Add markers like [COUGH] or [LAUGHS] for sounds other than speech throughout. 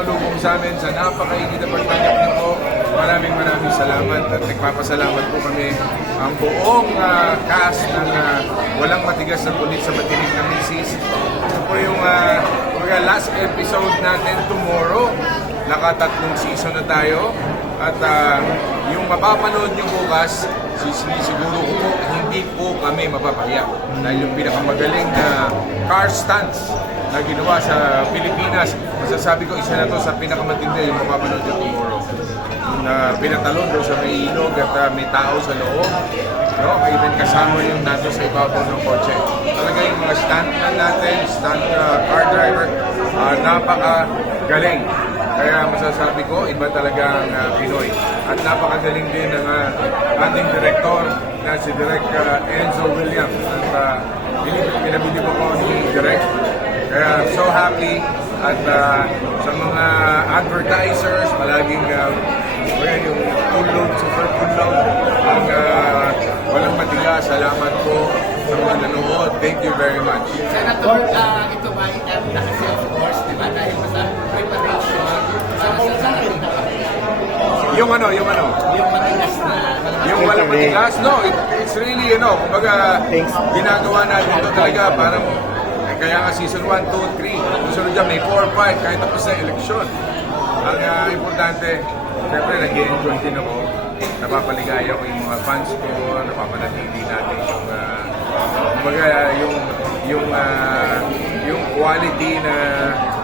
sumalubong sa amin sa napakainit na niyo po. Maraming maraming salamat at nagpapasalamat po kami ang buong ah, cast ng ah, Walang Matigas na Kulit sa Matinig na Misis. Ito po yung uh, last episode natin tomorrow. Nakatatlong season na tayo. At ah, yung mapapanood nyo bukas, sisisiguro ko po, hindi po kami mapapahiya. Dahil yung pinakamagaling na car stunts na ginawa sa Pilipinas, masasabi ko isa na to sa pinakamatindi yung mapapanood nyo tomorrow. Na pinatalon doon sa may ilog at ah, may tao sa loob. No, even kasama yung nato sa ibabaw ng kotse. Talaga yung mga stuntman natin, stunt ah, car driver, ah, napaka-galing. Kaya masasabi ko, iba talaga ang ah, Pinoy. At napakagaling din ng ah, ating director na si Direk ah, Enzo Williams. At uh, pinabilib ako ni Direk. Kaya so happy at ah, sa mga advertisers, palaging uh, yung full load, super full load, ang ah, walang matigas. Salamat po sa mga nanonood. Thank you very much. Senator, ah, ito ba itam na kasi of course, di ba, dahil sa preparation, para sa darating na Yung ano, yung ano, yung matigas na Yung walang matigas, no, it, it's really, you know, kumbaga, ginagawa natin ito talaga parang, kaya nga season 1, 2, 3, susunod dyan, may 4, 5, kahit tapos na eleksyon. Ang ah, importante, siyempre, nag-enjoy din ako, napapaligaya ko yung mga fans ko, napapanatili natin yung, uh, kumbaga, yung, yung, ah, yung quality na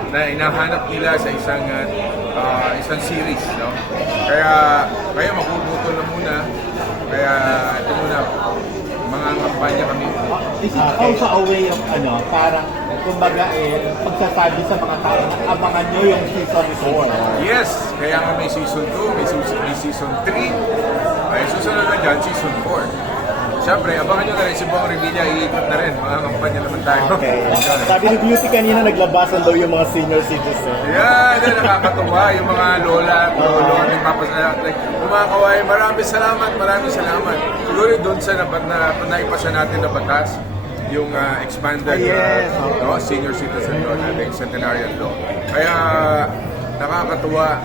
na inahanap nila sa isang ah, isang series, no? Kaya kaya makukuto na muna. Kaya ito muna mga kampanya is also a way of ano, parang kumbaga eh, pagsasabi sa mga tao na abangan nyo yung season 4. Yes, kaya nga may season 2, may season, may season 3. Ay susunod na dyan, season 4. Siyempre, abangan nyo na rin si Bong Revilla, iikot na rin. Mga kampanya naman tayo. Okay. Sabi ni Beauty kanina, naglabasan daw yung mga senior citizens. Yan, nakakatuwa yung mga lola lolo at nagpapasalamat. Like, kumakaway, maraming salamat, maraming salamat. Siguro doon sa nabat na, naipasa natin na batas, yung uh, expanded Ah, yes. uh, no, senior citizen law natin, centenarian law. Kaya nakakatuwa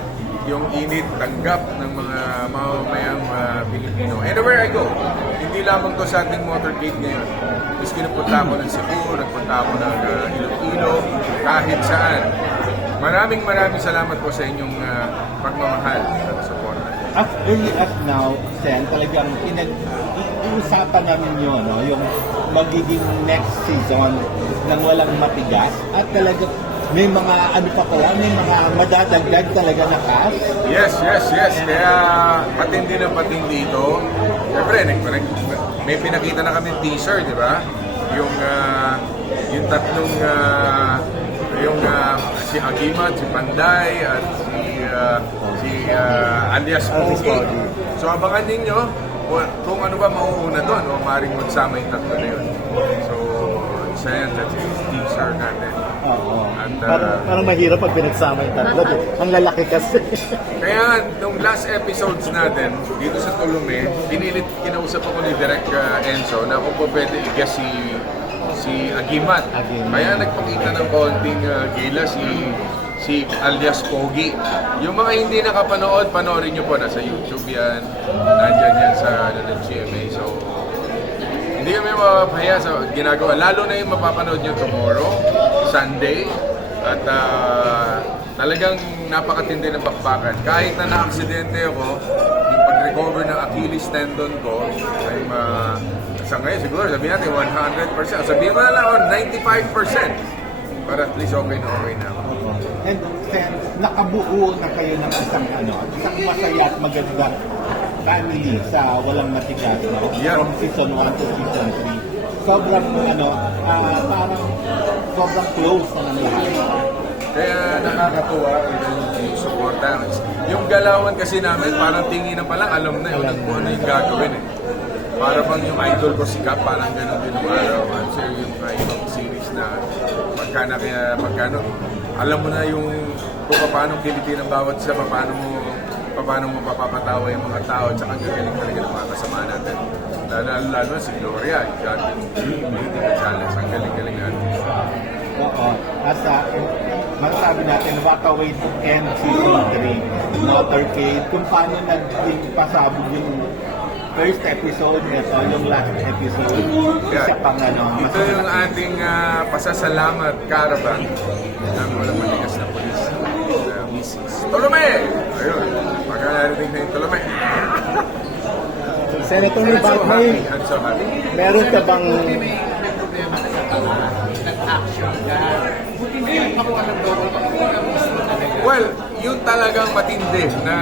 yung init tanggap ng mga mamamayang uh, Pilipino. Anywhere I go, hindi lamang to sa ating motorcade ngayon. Miski napunta ako ng Cebu, nagpunta ako ng uh, Iloilo, kahit saan. Maraming maraming salamat po sa inyong uh, pagmamahal at suporta. As early as now, Sen, talagang pinag iusapan namin yun, no? yung magiging next season ng walang matigas at talaga may mga ano pa pala, may mga madadagdag talaga na cast. Yes, yes, yes. Kaya patindi na patindi ito. Siyempre, may pinakita na kami teaser, di ba? Yung, ah, yung tatlong, ah, yung ah, si Agimat, si Panday, at si, ah, si ah, alias Pogi. So abangan ninyo kung, ano ba mauuna doon o maaaring magsama yung tatlo na yun. So, isa yan, that's teaser natin. Oo. At, ah, parang, parang mahirap pag pinagsama yung tatlo. di- Ang lalaki kasi. [LAUGHS] Kaya nung last episodes natin, dito sa Tulume, pinilit, kinausap ako ni Direk uh, Enzo na kung po pwede i-guess si, si Agimat. Agimat. Kaya nagpakita ng konting uh, gila si si alias Pogi. Yung mga hindi nakapanood, panoorin nyo po. Nasa YouTube yan. Nandyan yan sa ano, ng GMA. So, hindi kami mapapahiya sa ginagawa. Lalo na yung mapapanood nyo tomorrow, Sunday. At ah, talagang napakatindi ng bakbakan. Kahit na na-aksidente ako, yung pag-recover ng Achilles tendon ko, ay ma... sa ngayon siguro, sabihin natin 100%. Sabihin mo na lang, oh, 95%. Para at least okay na okay na ako. And Sen, nakabuo na kayo ng isang ano, isang masaya at maganda family sa walang matigas, no? Yeah. From season 1 to season 3. Sobrang ano, ah, parang sobrang close na nangyari. Kaya nakakatuwa yung, yung suporta. Yung galawan kasi namin, parang tinginan pa lang, alam na yun kung ano yung gagawin eh. Para bang yung idol ko si Cap, parang ganun din yung araw. Sure yung mga ibang series na pagka na kaya, pagka no, alam mo na yung kung paano kilitin ang bawat isa, paano mo paano mo mapapatawa yung mga tao at saka ang galing talaga ng mga kasama natin. Lalo, lalo si Gloria, yung Jacqueline G, Beauty Gonzalez, ang galing-galing natin. Oo. At sa masasabi natin, what a way to end season 3. Motorcade, kung paano naging pasabog yung first episode nito, yung last episode. Isa pang ano, Ito yung ating ah, pasasalamat caravan ng walang matigas na polis na misis. Tolome! Ayun, pagka narinig na yung Tolome. Senator I'm so Batman, happy. I'm so happy. meron ka bang May may problema ka sa tama, nag-action ka. Buti na yung makuha ng double makuha ng gusto talaga. Well, yun talagang matindi na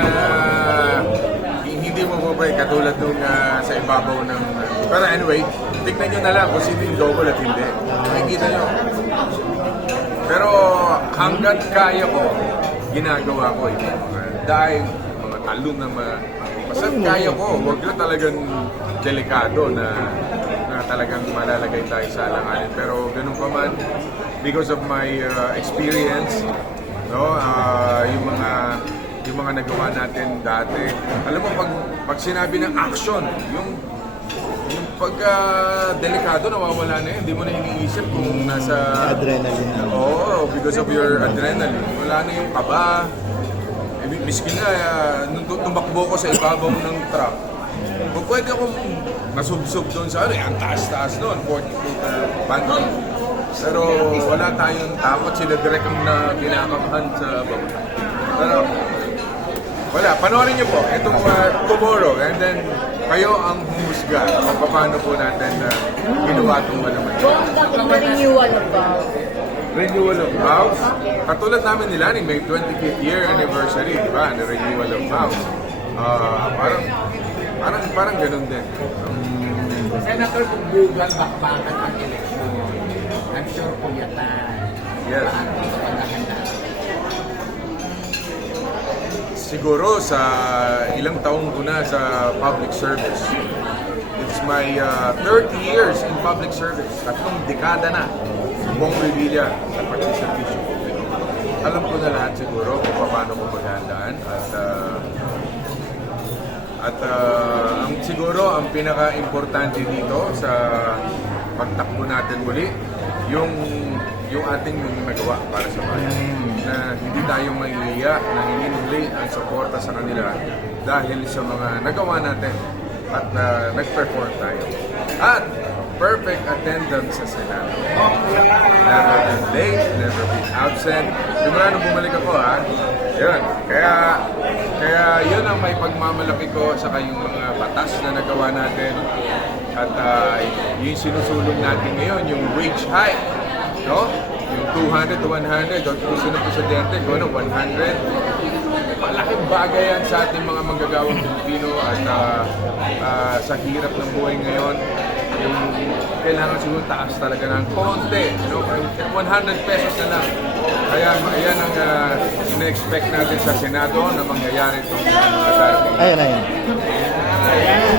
hindi mo po pwede katulad nung ah, sa ibabaw ng... pero anyway, tignan nyo na lang kung sino yung double at hindi. Makikita nyo. Pero hanggat kaya ko, ginagawa ko ito. Mga dive, mga talon na mga... Basta kaya ko, huwag lang talagang delikado na na talagang malalagay tayo sa alanganin. Pero ganun pa man, because of my uh, experience, no, ah, yung mga yung mga nagawa natin dati. Alam mo, pag, pag sinabi ng action, yung yung pagka delikado nawawala na yun, hindi mo na iniisip kung nasa adrenaline? Oo, because of your adrenaline. Wala na yung kaba. Miskin na, uh, nung tu- tumakbo ko sa ibabaw ng truck, kung pwede akong masubsob doon sa ano, eh, ang taas-taas doon, 40 feet uh, pantry. Pero wala tayong takot, sila direct ang na kinakamahan sa baba. Pero, wala, panoorin niyo po, itong uh, tomorrow, and then kayo ang humusga kung paano po natin uh, ginawa itong malaman. Bakit na renewal of vows? Renewal of vows. Katulad namin nila ni may 25th year anniversary, di ba? Na renewal of vows. Ah, parang parang parang ganun din. Senator, kung bugal bakbakan ang eleksyon, I'm sure. Yes. Paano ito paghahanda? Siguro sa ilang taong ko na sa public service. It's my uh, 30 years in public service. Tatlong dekada na. Buong Revilla sa pagsiservisyo. Alam ko na lahat siguro kung paano mo maghandaan at uh, At ah, ang siguro ang pinaka-importante dito sa pagtakbo natin muli, yung yung ating mga nagawa para sa bayan. Na hindi tayo mahihiya na hininuli ang suporta sa kanila dahil sa mga nagawa natin at ah, nag-perform tayo. At perfect attendance sa Senado. Never been late, never been absent. Simula nung bumalik ako ha, yun. Kaya, kaya yun ang may pagmamalaki ko sa kayong mga batas na nagawa natin. At uh, yung sinusulong natin ngayon, yung wage hike. No? Yung 200 to 100, o gusto ng presidente, kung ano, 100. Malaking bagay yan sa ating mga manggagawang Pilipino at ah, ah, sa hirap ng buhay ngayon kailangan siguro taas talaga ng konti, you know, 100 pesos na lang. Kaya ayan ang uh, ina-expect natin sa Senado na mangyayari itong darating. Ayan, ayan.